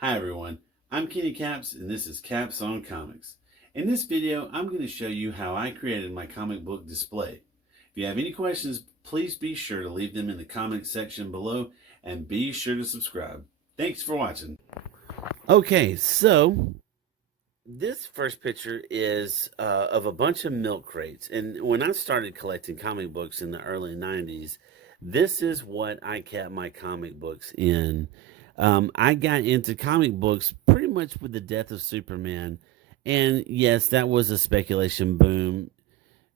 Hi everyone, I'm Kenny Caps and this is Caps on Comics. In this video, I'm going to show you how I created my comic book display. If you have any questions, please be sure to leave them in the comments section below and be sure to subscribe. Thanks for watching. Okay, so this first picture is of a bunch of milk crates. And when I started collecting comic books in the early 90s, this is what I kept my comic books in. I got into comic books pretty much with the death of Superman. And yes, that was a speculation boom.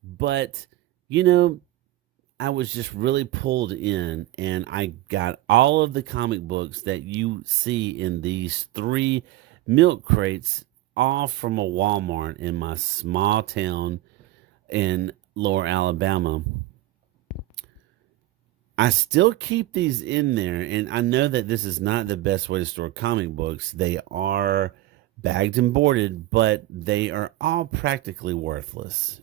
But, you know, I was just really pulled in, and I got all of the comic books that you see in these three milk crates, all from a Walmart in my small town in Lower Alabama. I still keep these in there, and I know that this is not the best way to store comic books. They are bagged and boarded, but they are all practically worthless.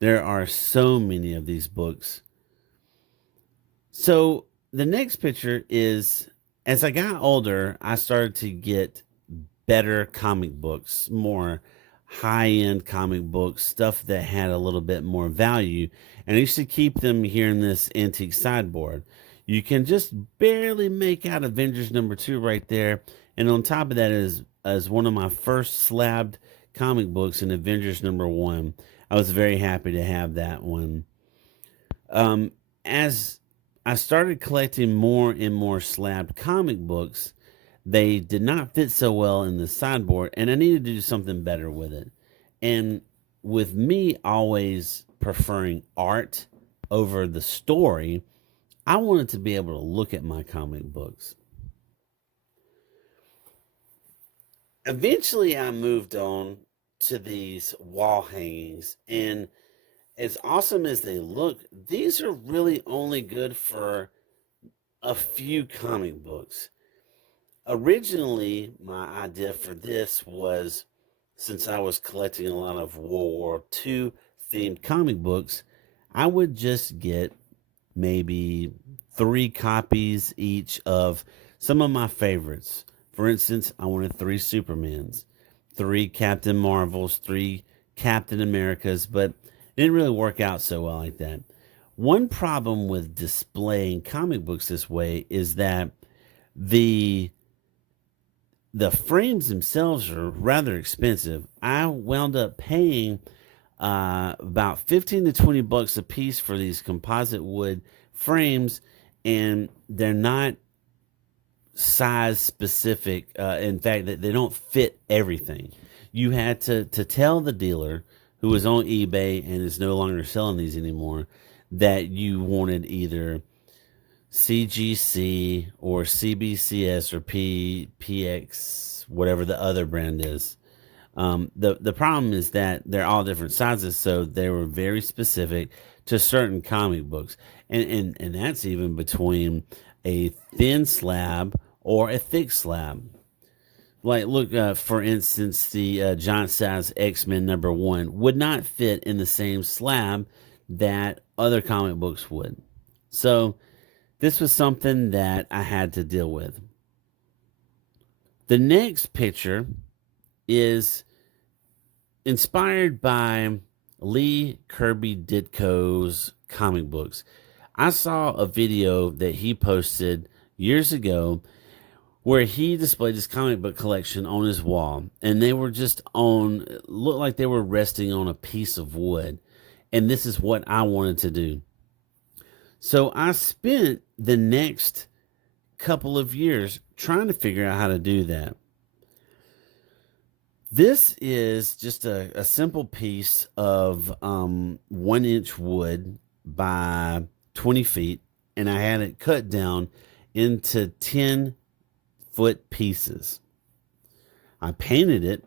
There are so many of these books. So the next picture is as I got older, I started to get better comic books, more high end comic books, stuff that had a little bit more value. And I used to keep them here in this antique sideboard. You can just barely make out Avengers #2 right there. And on top of that is as one of my first slabbed comic books in Avengers #1. I was very happy to have that one. As I started collecting more and more slabbed comic books, they did not fit so well in the sideboard, and I needed to do something better with it. And with me always preferring art over the story, I wanted to be able to look at my comic books. Eventually, I moved on to these wall hangings, and as awesome as they look, these are really only good for a few comic books. Originally, my idea for this was, since I was collecting a lot of World War II themed comic books, I would just get maybe 3 copies each of some of my favorites. For instance, I wanted 3 Supermans, 3 Captain Marvels, 3 Captain Americas, but it didn't really work out so well like that. One problem with displaying comic books this way is that the the frames themselves are rather expensive. I wound up paying about 15 to 20 bucks a piece for these composite wood frames, and they're not size specific. In fact, that they don't fit everything. You had to tell the dealer, who was on eBay and is no longer selling these anymore, that you wanted either CGC or CBCS or PX, whatever the other brand is. The problem is that they're all different sizes, so they were very specific to certain comic books, and that's even between a thin slab or a thick slab. Like, look, for instance, the giant size X-Men #1 would not fit in the same slab that other comic books would. So this was something that I had to deal with. The next picture is inspired by Lee Kirby Ditko's comic books. I saw a video that he posted years ago where he displayed his comic book collection on his wall, and they were just on, looked like they were resting on a piece of wood. And this is what I wanted to do. So I spent the next couple of years trying to figure out how to do that. This is just a simple piece of 1-inch wood by 20 feet, and I had it cut down into 10-foot pieces. I painted it,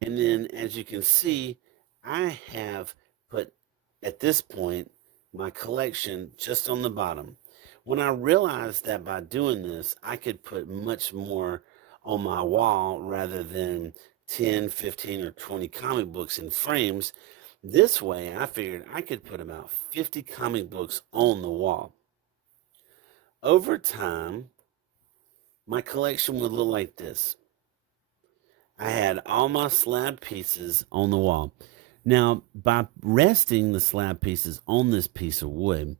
and then as you can see, I have put, at this point, my collection just on the bottom. When I realized that by doing this, I could put much more on my wall rather than 10, 15, or 20 comic books in frames. This way, I figured I could put about 50 comic books on the wall. Over time, my collection would look like this. I had all my slab pieces on the wall. Now, by resting the slab pieces on this piece of wood,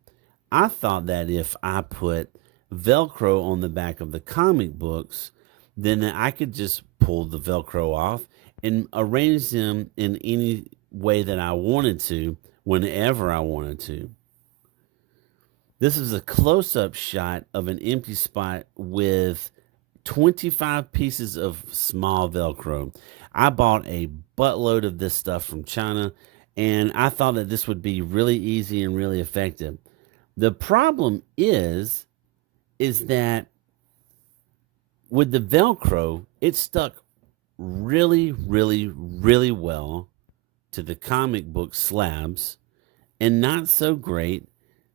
I thought that if I put Velcro on the back of the comic books, then I could just pull the Velcro off and arrange them in any way that I wanted to, whenever I wanted to. This is a close up shot of an empty spot with 25 pieces of small Velcro. I bought a buttload of this stuff from China, and I thought that this would be really easy and really effective. The problem is that with the Velcro, it stuck really, really, really well to the comic book slabs and not so great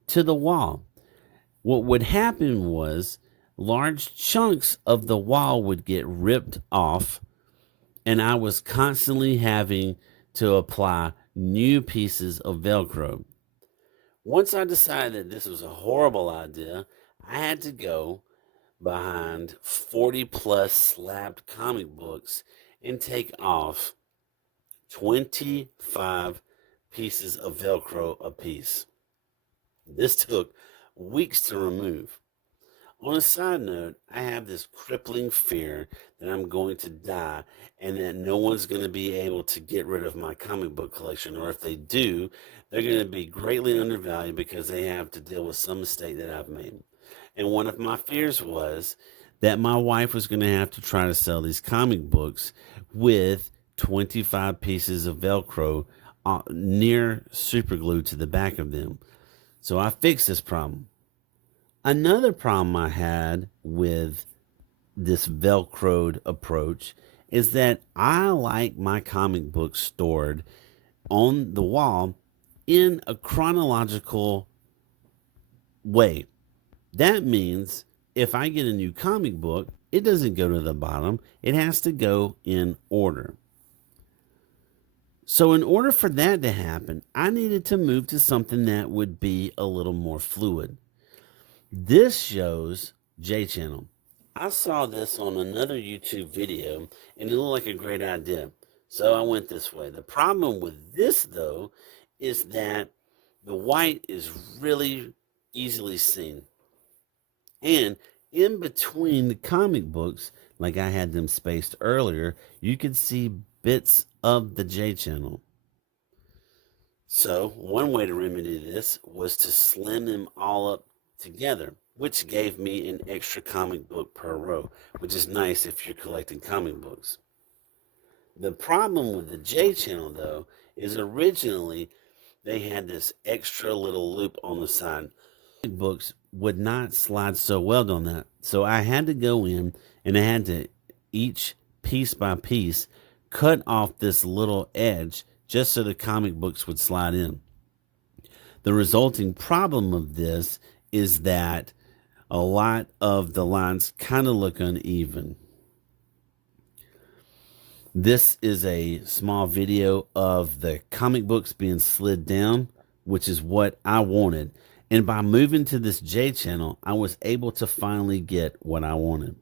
to the wall. What would happen was large chunks of the wall would get ripped off, and I was constantly having to apply new pieces of Velcro. Once I decided that this was a horrible idea, I had to go behind 40 plus slabbed comic books and take off 25 pieces of Velcro apiece. This took weeks to remove. On a side note, I have this crippling fear that I'm going to die and that no one's going to be able to get rid of my comic book collection, or if they do, they're going to be greatly undervalued because they have to deal with some mistake that I've made. And one of my fears was that my wife was going to have to try to sell these comic books with 25 pieces of Velcro near super glue to the back of them. So I fixed this problem. Another problem I had with this Velcroed approach is that I like my comic books stored on the wall in a chronological way. That means if I get a new comic book, it doesn't go to the bottom, it has to go in order. So, in order for that to happen, I needed to move to something that would be a little more fluid. This shows J Channel. I saw this on another YouTube video and it looked like a great idea. So I went this way. The problem with this, though, is that the white is really easily seen. And in between the comic books, like I had them spaced earlier, you could see bits of the J Channel. So one way to remedy this was to slim them all up together, which gave me an extra comic book per row, which is nice if you're collecting comic books. The problem with the J Channel, though, is originally they had this extra little loop on the side. Comic books would not slide so well on that, so I had to go in and I had to, each piece by piece, cut off this little edge just so the comic books would slide in. The resulting problem of this is that a lot of the lines kind of look uneven. This is a small video of the comic books being slid down, which is what I wanted. And by moving to this J Channel, I was able to finally get what I wanted.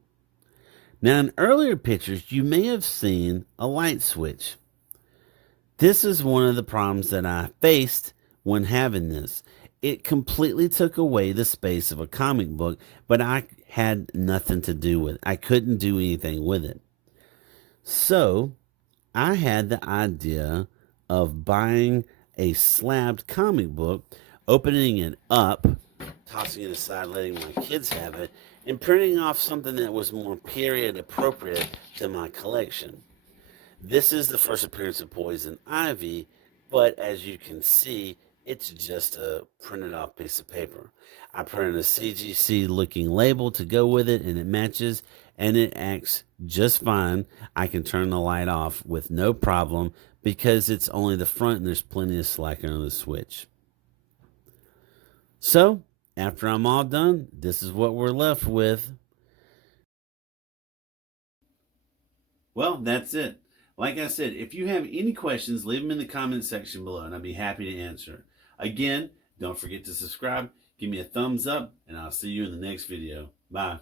Now, in earlier pictures, you may have seen a light switch. This is one of the problems that I faced when having this. It completely took away the space of a comic book, but I had nothing to do with it. I couldn't do anything with it. So I had the idea of buying a slabbed comic book, opening it up, tossing it aside, letting my kids have it, and printing off something that was more period appropriate to my collection. This is the first appearance of Poison Ivy, but as you can see, it's just a printed off piece of paper. I printed a CGC looking label to go with it, and it matches, and it acts just fine. I can turn the light off with no problem because it's only the front and there's plenty of slack on the switch. So, after I'm all done, this is what we're left with. Well, that's it. Like I said, if you have any questions, leave them in the comment section below and I'll be happy to answer. Again, don't forget to subscribe, give me a thumbs up, and I'll see you in the next video. Bye.